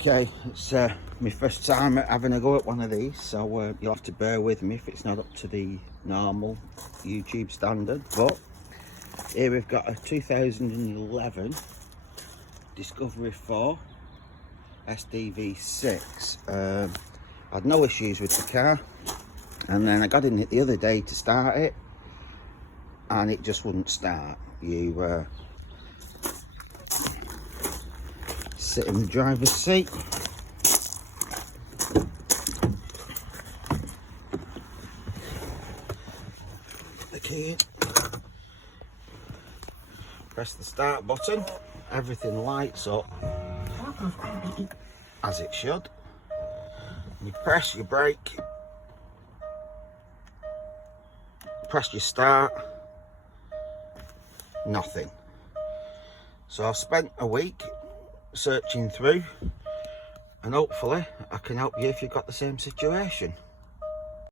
Okay, it's my first time having a go at one of these, so you'll have to bear with me if it's not up to the normal YouTube standard. But here we've got a 2011 Discovery 4 SDV6. I had no issues with the car, and then I got in it the other day to start it, and it just wouldn't start. You sit in the driver's seat, the key in, press the start button, everything lights up as it should. You press your brake, press your start, nothing. So I've spent a week searching through, and hopefully I can help you if you've got the same situation.